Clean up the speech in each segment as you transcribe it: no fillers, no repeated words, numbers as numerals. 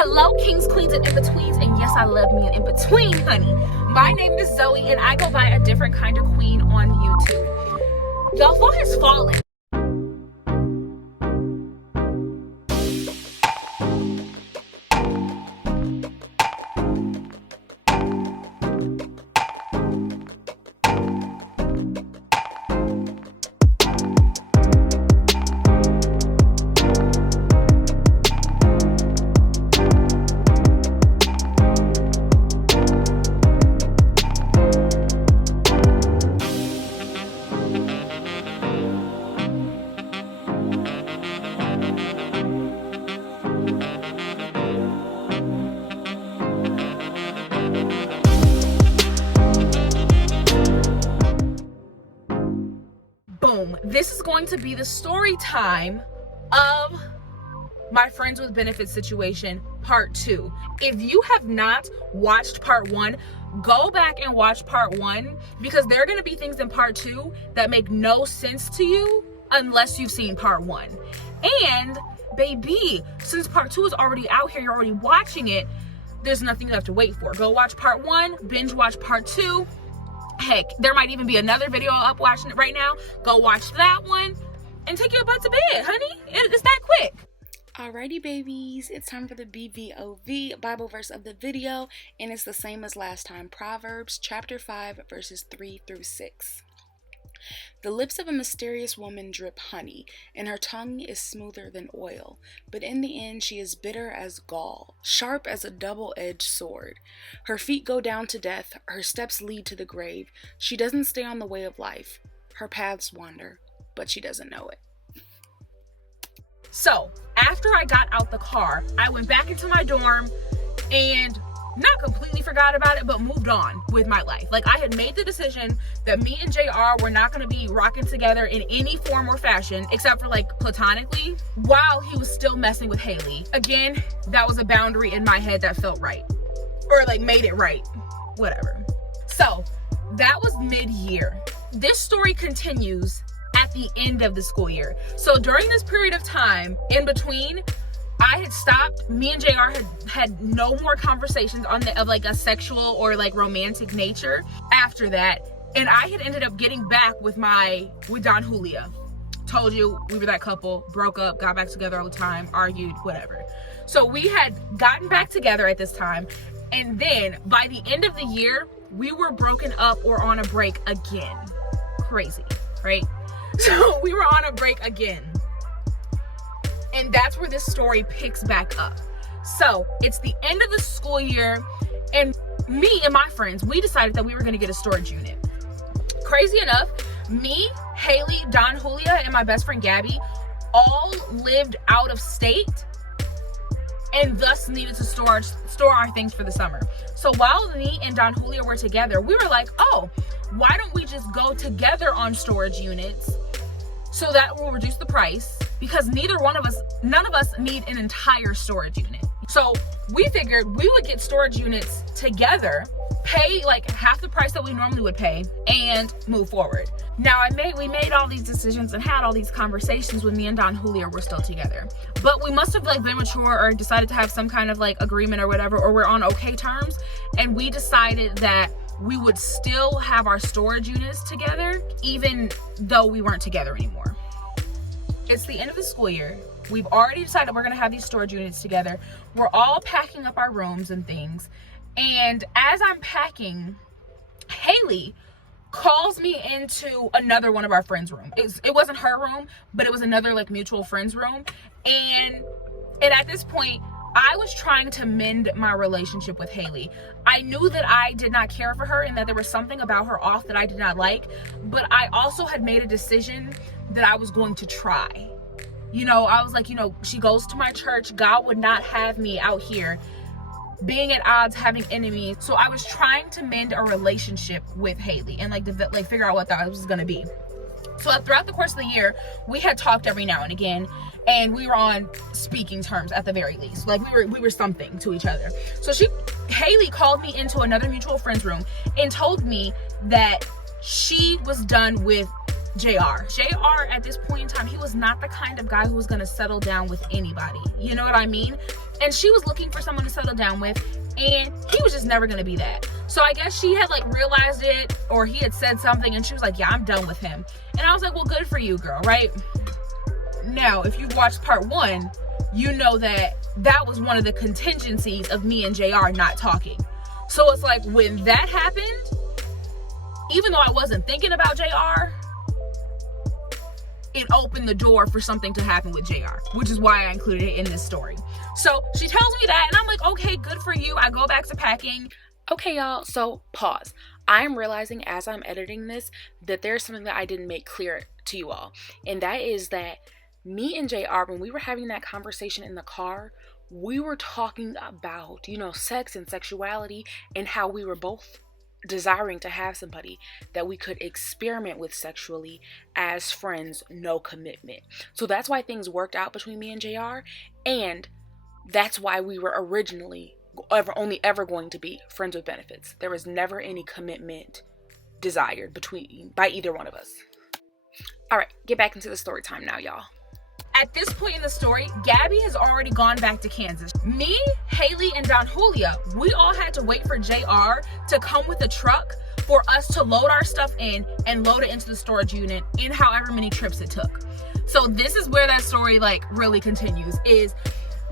Hello, kings, queens, and in-betweens, and yes, I love me an in-between, honey. My name is Zoe, and I go by a different kind of queen on YouTube. Y'all, fall has fallen. Boom. This is going to be the story time of my friends with benefits situation part 2. If you have not watched part 1, go back and watch part 1, because there are going to be things in part 2 that make no sense to you unless you've seen part 1. And baby, since part 2 is already out here, you're already watching it, there's nothing you have to wait for. Go watch part 1, binge watch part 2. Heck, there might even be another video up watching it right now. Go watch that one and take your butt to bed, honey. It's that quick. Alrighty, babies, it's time for the BVOV, Bible verse of the video, and it's the same as last time. Proverbs chapter 5, verses 3 through 6. The lips of a mysterious woman drip honey, and her tongue is smoother than oil, but in the end she is bitter as gall, sharp as a double-edged sword. Her feet go down to death, her steps lead to the grave. She doesn't stay on the way of life. Her paths wander, but she doesn't know it. So, after I got out the car, I went back into my dorm and not completely forgot about it, but moved on with my life. Like, I had made the decision that me and JR were not going to be rocking together in any form or fashion, except for like platonically, while he was still messing with Haley. Again, that was a boundary in my head that felt right, or like made it right, whatever. So that was mid-year. This story continues at the end of the school year. So during this period of time in between, I had stopped. Me and JR had no more conversations of like a sexual or like romantic nature after that. And I had ended up getting back with Don Julia. Told you we were that couple, broke up, got back together all the time, argued, whatever. So we had gotten back together at this time. And then by the end of the year, we were broken up or on a break again. Crazy, right? So we were on a break again. And that's where this story picks back up. So it's the end of the school year, and me and my friends, we decided that we were going to get a storage unit. Crazy enough, me, Haley, Don Julia, and my best friend Gabby all lived out of state and thus needed to store our things for the summer. So while me and Don Julia were together, we were like, oh, why don't we just go together on storage units so that will reduce the price, because none of us need an entire storage unit. So we figured we would get storage units together, pay like half the price that we normally would pay, and move forward. Now we made all these decisions and had all these conversations when me and Don Julia were still together. But we must have like been mature or decided to have some kind of like agreement or whatever, or we're on okay terms, and we decided that we would still have our storage units together even though we weren't together anymore. It's the end of the school year. We've already decided we're gonna have these storage units together. We're all packing up our rooms and things. And as I'm packing, Haley calls me into another one of our friends' room. It wasn't her room, but it was another like mutual friend's room. And at this point, I was trying to mend my relationship with Haley. I knew that I did not care for her and that there was something about her off that I did not like, but I also had made a decision that I was going to try. You know, I was like, you know, she goes to my church. God would not have me out here being at odds, having enemies. So I was trying to mend a relationship with Haley and like figure out what that was going to be. So throughout the course of the year, we had talked every now and again, and we were on speaking terms at the very least. Like we were something to each other. So Haley called me into another mutual friend's room and told me that she was done with JR at this point in time, he was not the kind of guy who was going to settle down with anybody. You know what I mean? And she was looking for someone to settle down with, and he was just never going to be that. So I guess she had like realized it, or he had said something, and she was like, yeah, I'm done with him. And I was like, well, good for you, girl, right? Now, if you've watched part 1, you know that was one of the contingencies of me and JR not talking. So it's like, when that happened, even though I wasn't thinking about JR, it opened the door for something to happen with JR, which is why I included it in this story. So she tells me that, and I'm like, okay, good for you. I go back to packing. Okay, y'all, so pause. I'm realizing as I'm editing this that there's something that I didn't make clear to you all. And that is that me and JR, when we were having that conversation in the car, we were talking about, sex and sexuality, and how we were both desiring to have somebody that we could experiment with sexually as friends, no commitment. So that's why things worked out between me and JR, and that's why we were originally only ever going to be friends with benefits. There was never any commitment desired by either one of us. All right, get back into the story time now, y'all. At this point in the story, Gabby has already gone back to Kansas. Me, Haley, and Don Julia, we all had to wait for JR to come with a truck for us to load our stuff in and load it into the storage unit in however many trips it took. So this is where that story really continues, is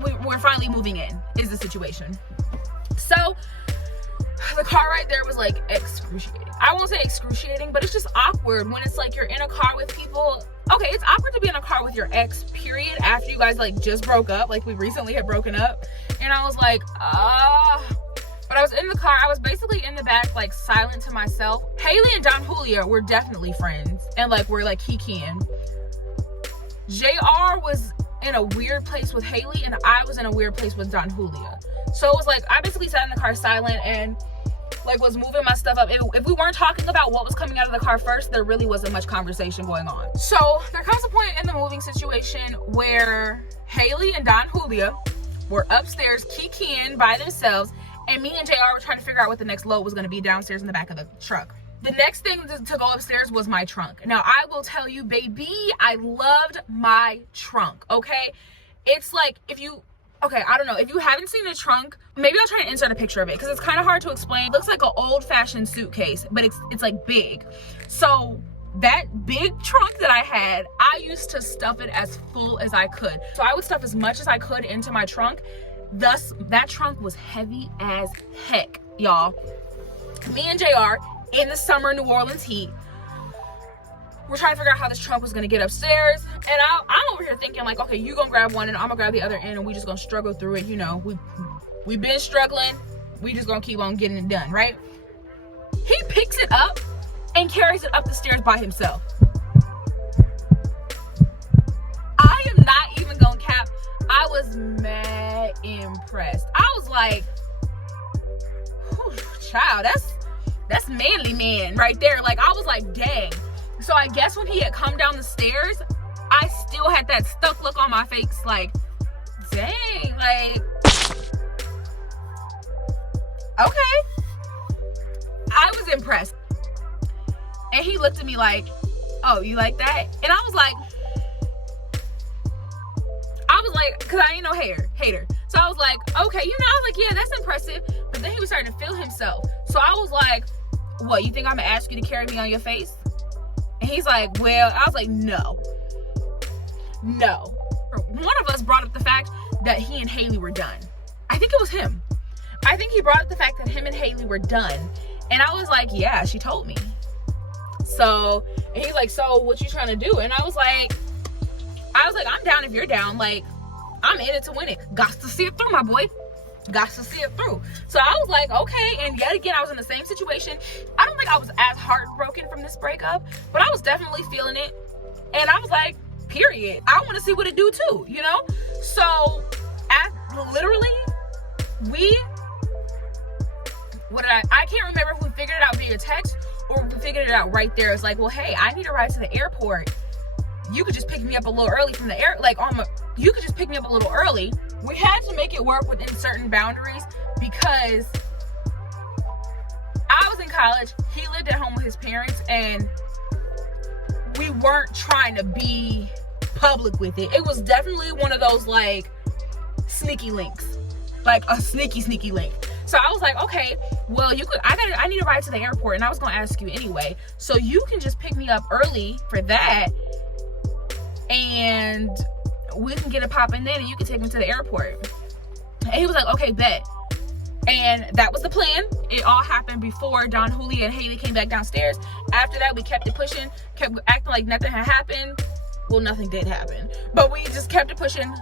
we're finally moving in, is the situation. So the car ride there was excruciating. I won't say excruciating, but it's just awkward when it's you're in a car with people. Okay, it's awkward to be in a car with your ex, period, after you guys just broke up. We recently had broken up. And I was like, But I was in the car. I was basically in the back, silent to myself. Haley and Don Julia were definitely friends. And we're he-kin. JR was in a weird place with Haley, and I was in a weird place with Don Julia. So it was I basically sat in the car silent and was moving my stuff up. If we weren't talking about what was coming out of the car first, there really wasn't much conversation going on. So there comes a point in the moving situation where Haley and Don Julia were upstairs kikiing by themselves, and me and JR were trying to figure out what the next load was going to be downstairs in the back of the truck. The next thing to go upstairs was my trunk. Now, I will tell you, baby, I loved my trunk, okay? It's I don't know. If you haven't seen the trunk, maybe I'll try to insert a picture of it because it's kind of hard to explain. It looks like an old-fashioned suitcase, but it's big. So that big trunk that I had, I used to stuff it as full as I could. So I would stuff as much as I could into my trunk. Thus, that trunk was heavy as heck, y'all. Me and JR, in the summer New Orleans heat, we're trying to figure out how this trunk was gonna get upstairs. And I'm over here thinking okay, you gonna grab one and I'm gonna grab the other end, and we just gonna struggle through it. We've been struggling. We just gonna keep on getting it done, right? He picks it up and carries it up the stairs by himself. I am not even gonna cap. I was mad impressed. I was like, child, that's manly man right there. I was like, dang. So I guess when he had come down the stairs, I still had that stuck look on my face, dang, okay. I was impressed. And he looked at me oh, you like that? And I was like, because I ain't no hater. So I was like, okay, I was like, yeah, that's impressive. But then he was starting to feel himself. So I was like, what, you think I'm gonna ask you to carry me on your face? And he's like, well, I was like, no. One of us brought up the fact that he and Haley were done. I think it was him. I think he brought up the fact that him and Haley were done. And I was like, yeah, she told me. So, and he's like, so what you trying to do? And I was like, I'm down if you're down. I'm in it to win it. Got to see it through, my boy. Got to see it through. So I was like, okay. And yet again, I was in the same situation. I don't think I was as heartbroken from this breakup, but I was definitely feeling it. And I was like, period. I want to see what it do too, So literally, I can't remember if we figured it out via text or if we figured it out right there. It's well, hey, I need a ride to the airport. You could just pick me up a little early from the you could just pick me up a little early. We had to make it work within certain boundaries because I was in college. He lived at home with his parents, and we weren't trying to be public with it. It was definitely one of those like sneaky links, like a sneaky link. So I was like, okay, well, I need a ride to the airport, and I was gonna ask you anyway, so you can just pick me up early for that, and we can get it popping then, and you can take me to the airport. And he was like, okay, bet. And that was the plan. It all happened before Don Julia and Haley came back downstairs. After that, we kept it pushing, kept acting like nothing had happened. Well, nothing did happen, but we just kept it pushing,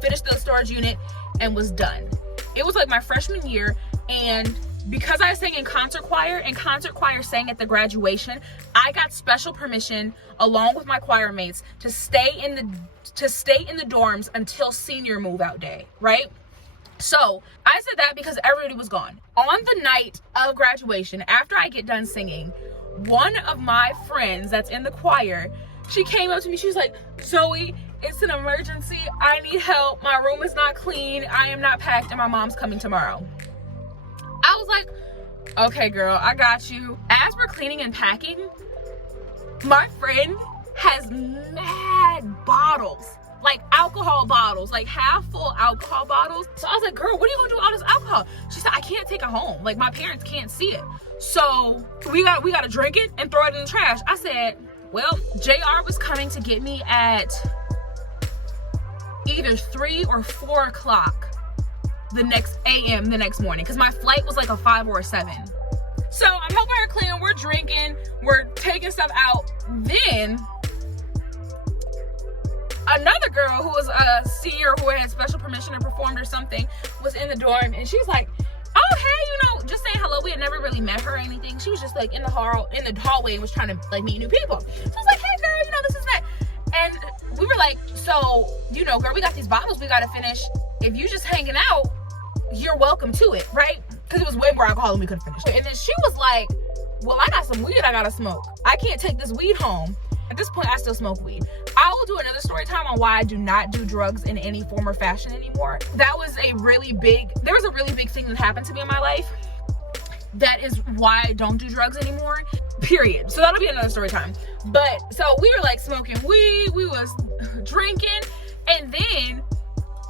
finished the storage unit, and was done. It was like my freshman year, and because I sang in concert choir, and concert choir sang at the graduation, I got special permission along with my choir mates to stay in the dorms until senior move out day, right? So I said that because everybody was gone. On the night of graduation, after I get done singing, one of my friends that's in the choir, she came up to me, she was like, Zoe, it's an emergency, I need help, my room is not clean, I am not packed, and my mom's coming tomorrow. I was like, okay girl, I got you. As we're cleaning and packing, my friend has mad bottles, like alcohol bottles, like half full alcohol bottles. So I was like, girl, what are you gonna do with all this alcohol? She said, I can't take it home, like my parents can't see it, so we gotta drink it and throw it in the trash. I said, well, JR was coming to get me at either 3 or 4 o'clock the next morning, because my flight was like a 5 or a 7. So I'm helping her clean, we're drinking, we're taking stuff out. Then another girl who was a senior who had special permission or performed or something was in the dorm, and she's like, oh hey, just saying hello. We had never really met her or anything. She was just like in the hallway and was trying to like meet new people. So I was like, hey girl, this is that. And we were like, so girl, we got these bottles we gotta finish. If you just hanging out, you're welcome to it, right? Because it was way more alcohol than we could finish. And then she was like, well, I got some weed I gotta smoke. I can't take this weed home. At this point, I still smoke weed. I will do another story time on why I do not do drugs in any form or fashion anymore. There was a really big thing that happened to me in my life. That is why I don't do drugs anymore, period. So that'll be another story time. But so we were like smoking weed, we was drinking, and then,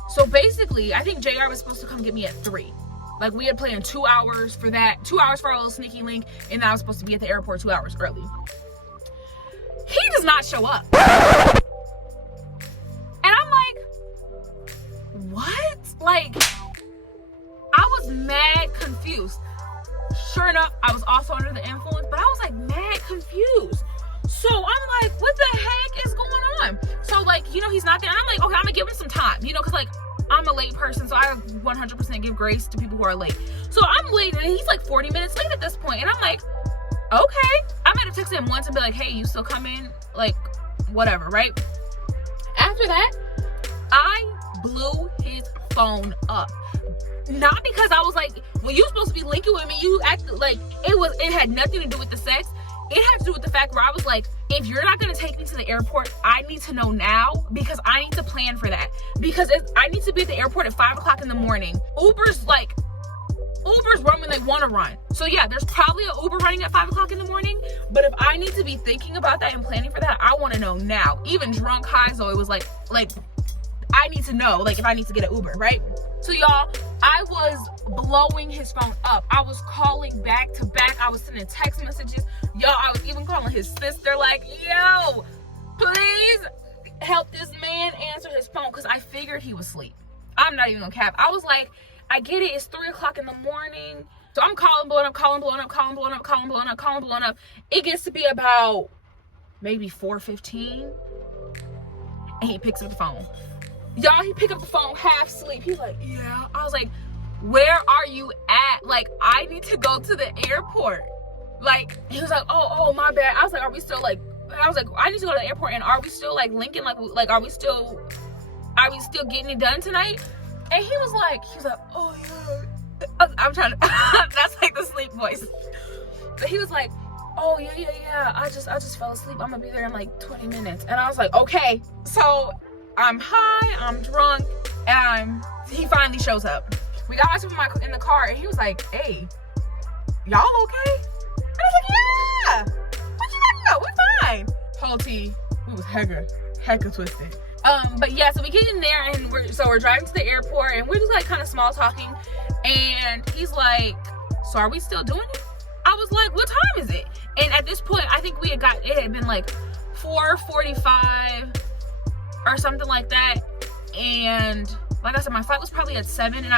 so basically, I think JR was supposed to come get me at 3. Like we had planned 2 hours for that, 2 hours for our little sneaky link, and I was supposed to be at the airport 2 hours early. He does not show up. And I'm like, what? Like, I was mad confused. Sure enough, I was also under the influence, but I was like mad confused. So I'm like, what the heck is going on? So like, he's not there. And I'm like, okay, I'm gonna give him some time, because like I'm a late person, so I 100% give grace to people who are late. So I'm late, and he's like 40 minutes late at this point, and I'm like, okay. I might have texted him once and be like, hey, you still coming? Like, whatever, right? After that, I blew his phone up. Not because I was like, when you supposed to be linking with me, you acted like it had nothing to do with the sex. It had to do with the fact where I was like, if you're not gonna take me to the airport, I need to know now, because I need to plan for that. Because I need to be at the airport at 5 o'clock in the morning. Ubers run when they want to run. So yeah, there's probably an Uber running at 5 o'clock in the morning. But if I need to be thinking about that and planning for that, I want to know now. Even drunk high Zoe was like, I need to know, like, if I need to get an Uber, right? So y'all, I was blowing his phone up. I was calling back to back. I was sending text messages. Y'all, I was even calling his sister like, yo, please help this man answer his phone, because I figured he was asleep. I'm not even gonna cap. I was like, I get it, it's 3 o'clock in the morning. So I'm blowing up. It gets to be about maybe 4:15, and he picks up the phone. Y'all, he picked up the phone half asleep. He's like, yeah. I was like, where are you at? Like, I need to go to the airport. Like, he was like, oh, my bad. I was like, are we still like, I was like, I need to go to the airport, and are we still like linking? Like, are we still getting it done tonight? And he was like, oh yeah. I'm trying to, that's like the sleep voice. But he was like, oh yeah. I just fell asleep. I'm gonna be there in like 20 minutes. And I was like, okay. So I'm high, I'm drunk, and he finally shows up. We got myself in the car, and he was like, hey, y'all okay? And I was like, yeah. What you talking about? We're fine. whole tea, we was hecka twisted. But yeah, so we get in there and we're driving to the airport and we're just like kind of small talking, and he's like, so are we still doing it? I was like, what time is it? And at this point, I think it had been like 4:45 or something like that. And like I said, my flight was probably at 7, and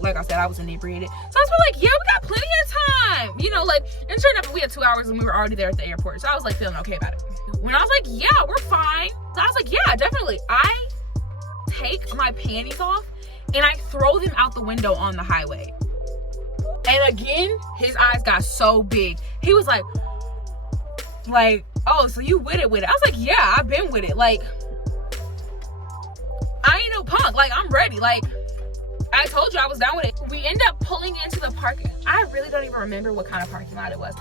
like I said, I was inebriated. So I was like, yeah, we got plenty of time. You know, like, and sure enough, we had 2 hours and we were already there at the airport. So I was like feeling okay about it. When I was like, yeah, we're fine. So I was like, yeah, definitely. I take my panties off and I throw them out the window on the highway. And again, his eyes got so big. He was like, oh, so you with it? I was like, yeah, I've been with it. Like, I ain't no punk. Like, I'm ready. Like, I told you I was down with it. We end up pulling into the parking. I really don't even remember what kind of parking lot it was.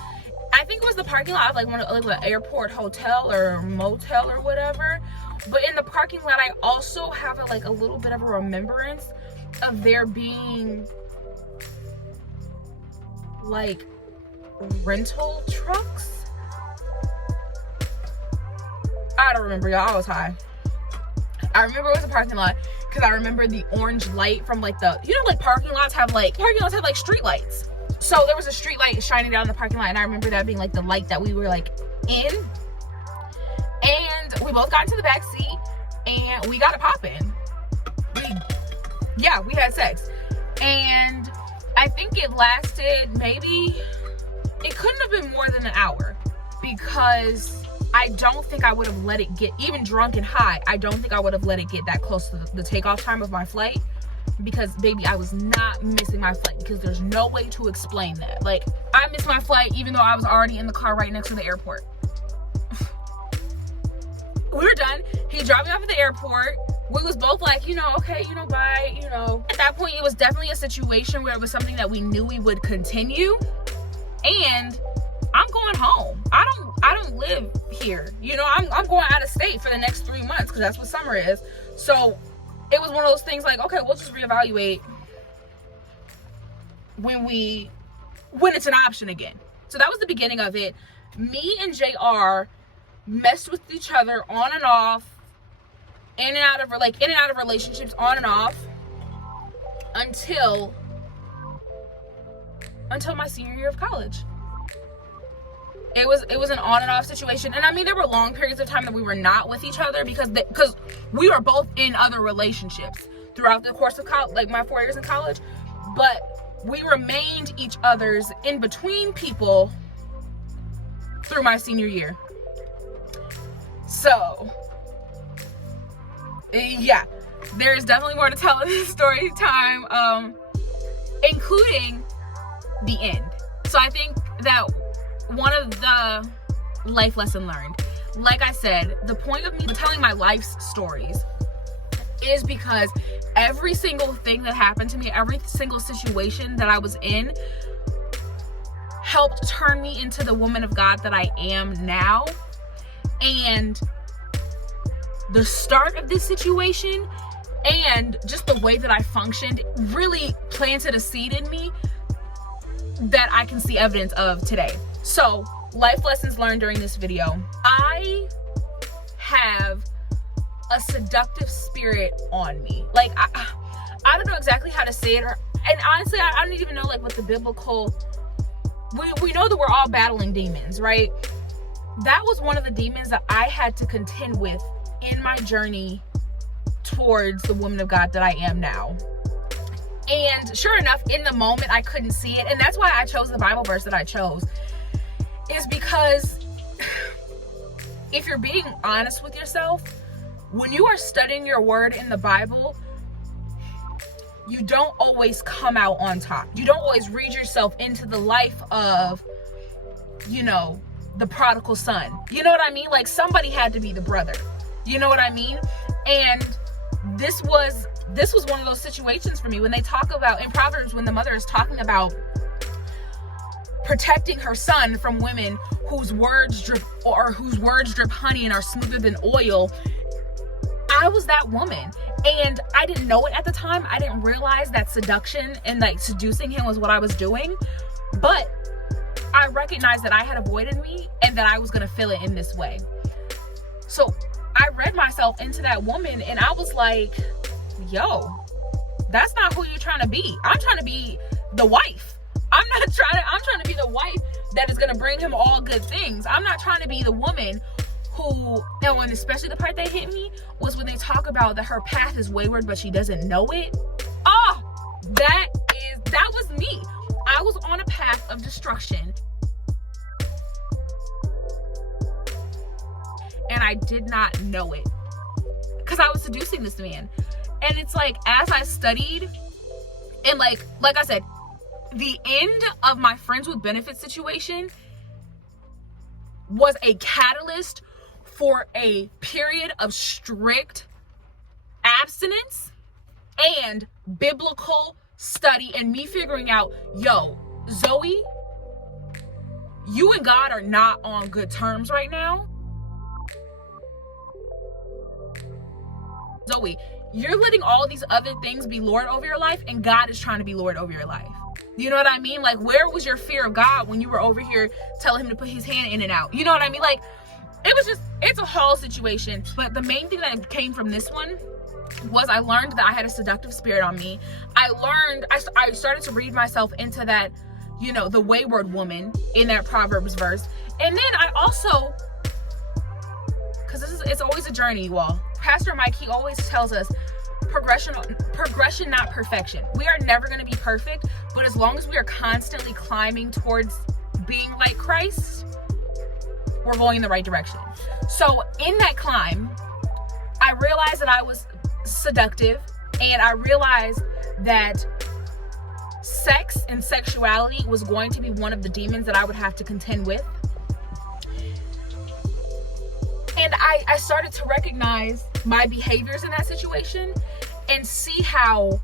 I think it was the parking lot of like one of the airport hotel or motel or whatever. But in the parking lot, I also have a little bit of a remembrance of there being like rental trucks. I don't remember, y'all. I was high. I remember it was a parking lot because I remember the orange light from like like parking lots have like street lights. So there was a street light shining down the parking lot, and I remember that being like the light that we were like in. And we both got into the back seat and we got it popping. We had sex. And I think it lasted it couldn't have been more than an hour, because I don't think I would have let it get, even drunk and high, I don't think I would have let it get that close to the takeoff time of my flight, because baby, I was not missing my flight, because there's no way to explain that. Like, I missed my flight even though I was already in the car right next to the airport. We were done. He dropped me off at the airport. We was both like, okay, bye, At that point, it was definitely a situation where it was something that we knew we would continue. And I'm going home. I don't live here. I'm going out of state for the next 3 months, because that's what summer is. So it was one of those things like, okay, we'll just reevaluate when it's an option again. So that was the beginning of it. Me and JR messed with each other on and off, in and out of relationships, on and off, until my senior year of college. It was an on and off situation. And I mean, there were long periods of time that we were not with each other because we were both in other relationships throughout the course of college, like my 4 years in college. But we remained each other's in between people through my senior year. So, yeah, there's definitely more to tell in this story time, including the end. So I think that one of the life lesson learned, like I said, the point of me telling my life's stories is because every single thing that happened to me, every single situation that I was in, helped turn me into the woman of God that I am now. And the start of this situation and just the way that I functioned really planted a seed in me that I can see evidence of today. So, life lessons learned during this video. I have a seductive spirit on me. Like, I don't know exactly how to say it, and honestly, I don't even know like what the biblical, we know that we're all battling demons, right? That was one of the demons that I had to contend with in my journey towards the woman of God that I am now. And sure enough, in the moment, I couldn't see it. And that's why I chose the Bible verse that I chose. Is because if you're being honest with yourself, when you are studying your word in the Bible, you don't always come out on top. You don't always read yourself into the life of, the prodigal son. You know what I mean? Like, somebody had to be the brother. You know what I mean? And this was one of those situations for me. When they talk about in Proverbs, when the mother is talking about protecting her son from women whose words drip honey and are smoother than oil, I was that woman. And I didn't know it at the time. I didn't realize that seduction and like seducing him was what I was doing. But I recognized that I had a void in me and that I was going to fill it in this way. So I read myself into that woman, and I was like, yo, that's not who you're trying to be. I'm trying to be the wife. I'm trying to be the wife that is going to bring him all good things. I'm not trying to be the woman who, and especially the part that hit me was when they talk about that her path is wayward, but she doesn't know it. Oh, that was me. I was on a path of destruction, and I did not know it because I was seducing this man. And it's like, as I studied, and like I said, the end of my friends with benefits situation was a catalyst for a period of strict abstinence and biblical study, and me figuring out, yo, Zoe, you and God are not on good terms right now. Zoe, you're letting all these other things be Lord over your life, and God is trying to be Lord over your life. You know what I mean? Like, where was your fear of God when you were over here telling him to put his hand in and out? You know what I mean? Like, it's a whole situation. But the main thing that came from this one was I learned that I had a seductive spirit on me. I started to read myself into that, you know, the wayward woman in that Proverbs verse. And then I also, because it's always a journey, you all. Pastor Mike, he always tells us progression, not perfection. We are never going to be perfect, but as long as we are constantly climbing towards being like Christ, we're going in the right direction. So in that climb, I realized that I was seductive, and I realized that sex and sexuality was going to be one of the demons that I would have to contend with. And I started to recognize my behaviors in that situation and see how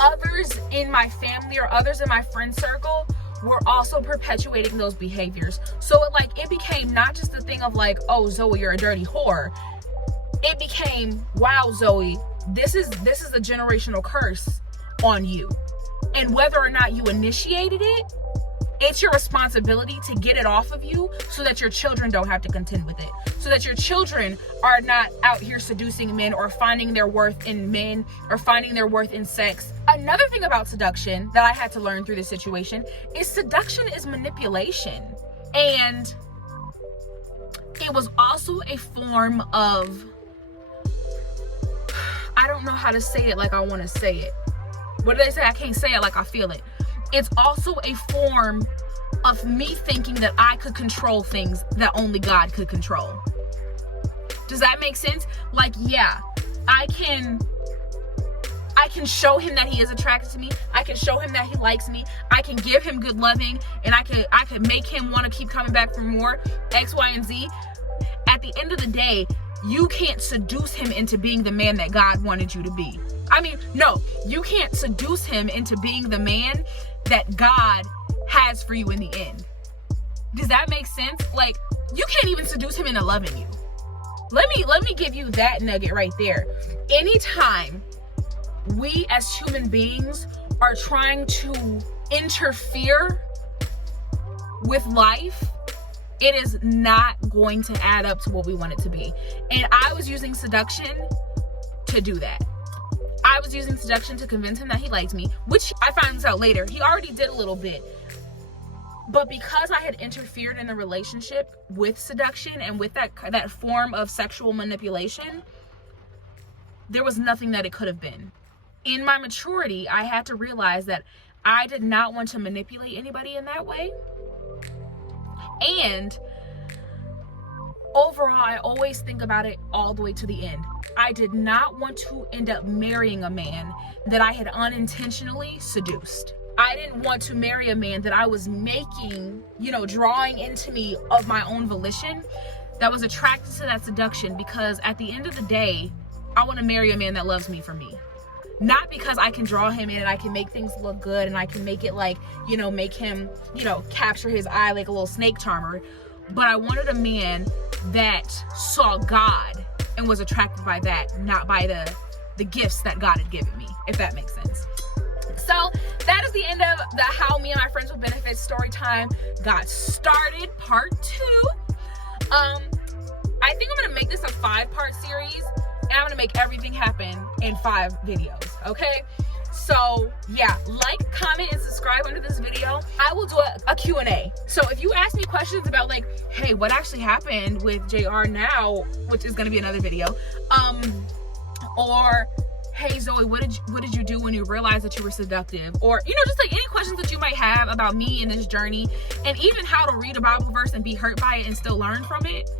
others in my family or others in my friend circle were also perpetuating those behaviors. So it became not just a thing of like, oh, Zoe, you're a dirty whore. It became, wow, Zoe, this is a generational curse on you. And whether or not you initiated it, it's your responsibility to get it off of you so that your children don't have to contend with it. So that your children are not out here seducing men or finding their worth in men or finding their worth in sex. Another thing about seduction that I had to learn through this situation is seduction is manipulation. And it was also a form of, I don't know how to say it like I want to say it. What do they say? I can't say it like I feel it. It's also a form of me thinking that I could control things that only God could control. Does that make sense? Like, yeah, I can show him that he is attracted to me. I can show him that he likes me. I can give him good loving, and I could make him want to keep coming back for more, X, Y, and Z. At the end of the day, you can't seduce him into being the man that God wanted you to be. I mean, no, you can't seduce him into being the man that God has for you in the end. Does that make sense? Like, you can't even seduce him into loving you. Let me give you that nugget right there. Anytime we as human beings are trying to interfere with life, it is not going to add up to what we want it to be. And I was using seduction to do that. I was using seduction to convince him that he liked me, which I found out later. He already did a little bit. But because I had interfered in the relationship with seduction and with that form of sexual manipulation, there was nothing that it could have been. In my maturity, I had to realize that I did not want to manipulate anybody in that way. And overall, I always think about it all the way to the end. I did not want to end up marrying a man that I had unintentionally seduced. I didn't want to marry a man that I was making, drawing into me of my own volition, that was attracted to that seduction, because at the end of the day, I want to marry a man that loves me for me. Not because I can draw him in and I can make things look good and I can make it like, make him, capture his eye like a little snake charmer. But I wanted a man that saw God and was attracted by that, not by the gifts that God had given me, if that makes sense. So that is the end of the How Me and My Friends with Benefits story time got started, part 2. I think I'm gonna make this a 5-part series, and I'm gonna make everything happen in 5 videos, okay? So yeah, like, comment, and subscribe under this video. I will do a Q&A. So if you ask me questions about like, hey, what actually happened with JR now, which is gonna be another video, or hey Zoe, what did you do when you realized that you were seductive? Or, you know, just like any questions that you might have about me in this journey, and even how to read a Bible verse and be hurt by it and still learn from it,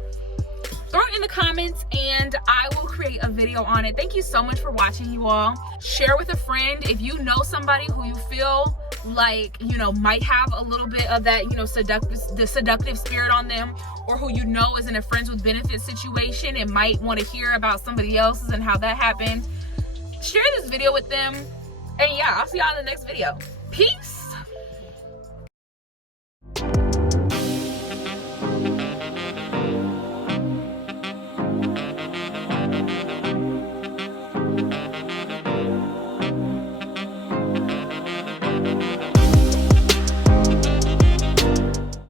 throw it in the comments and I will create a video on it. Thank you so much for watching, you all. Share with a friend if you know somebody who you feel like, you know, might have a little bit of that, you know, seductive spirit on them, or who you know is in a friends with benefits situation and might want to hear about somebody else's and how that happened. Share this video with them. And yeah, I'll see y'all in the next video. Peace.